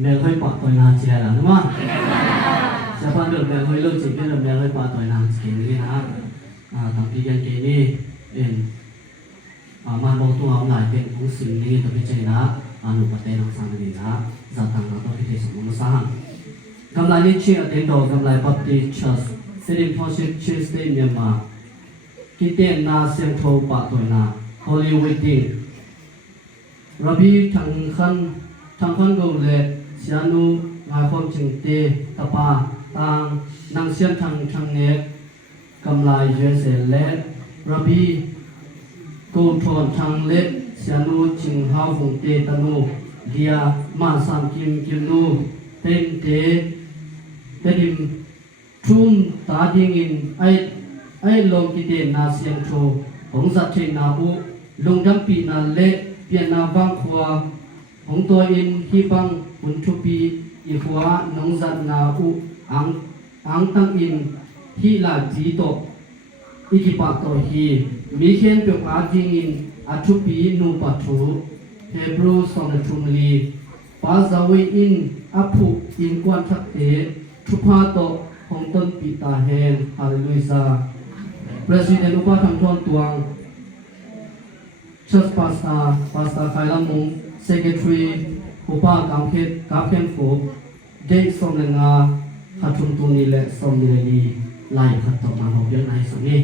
เมลให้ปอดตัวนาเจียแล้วมั้งจะพาเดินเมลให้ลูกจิตเดินเมลให้ปอดตัวนาสกินนี่นะทางที่ยังเกนี่เป็นมาบอกตัวเอาหลายเป็นของสิ่งนี้ตัวพิจารณานุปเตนังสังนินะจะตั้งเราต้องพิจารณาสมมติสร้างกำไรนี้เชื่อเต็มดอกกำไรปฏิชัสสิริพอชิชื่อสเตนเมียมากิเตนาเซียงโทปะตัวนา Holy Waiting ระบีทั้งขันกูเล็เสียนูงานความจริงเตตะปาต่างนางเสียนทั้งเนกกำไรเยเสเล็ระบีกูทอนทั้งเล็เสียนูจิงหาฟงเตตนูเดียมาสามกิมนูเป็นเตเป็นดิมทุ่มตาดิ่งอินไอลงกิเตนาเสียงโชของสัตว์เทนาอุลงดำปีนาเล็เปียนาบังขวาของตัวอินที่บังบุญทุปีอีขวาน้องสัตนาอุอังตั้งอินที่ลาจีโตอิกิปะโตฮีมีเขียนเปียกอาจิงอินอัทุปีนูปัทุเฮบรูสองทุมลีปาซาวิอินอภุอินกวนทักเตทุพาโตของต้นปีตาเฮนฮาเลลูยาPresiden อุปถัมภ์ทวนตวง Church Pastor ไคลามุง Secretary อุปกรรมเขตโฟเด็กสมงาขัดทุนตุนีและสมนิลีไล่ขัดต่อมาหกเยอะในสมัย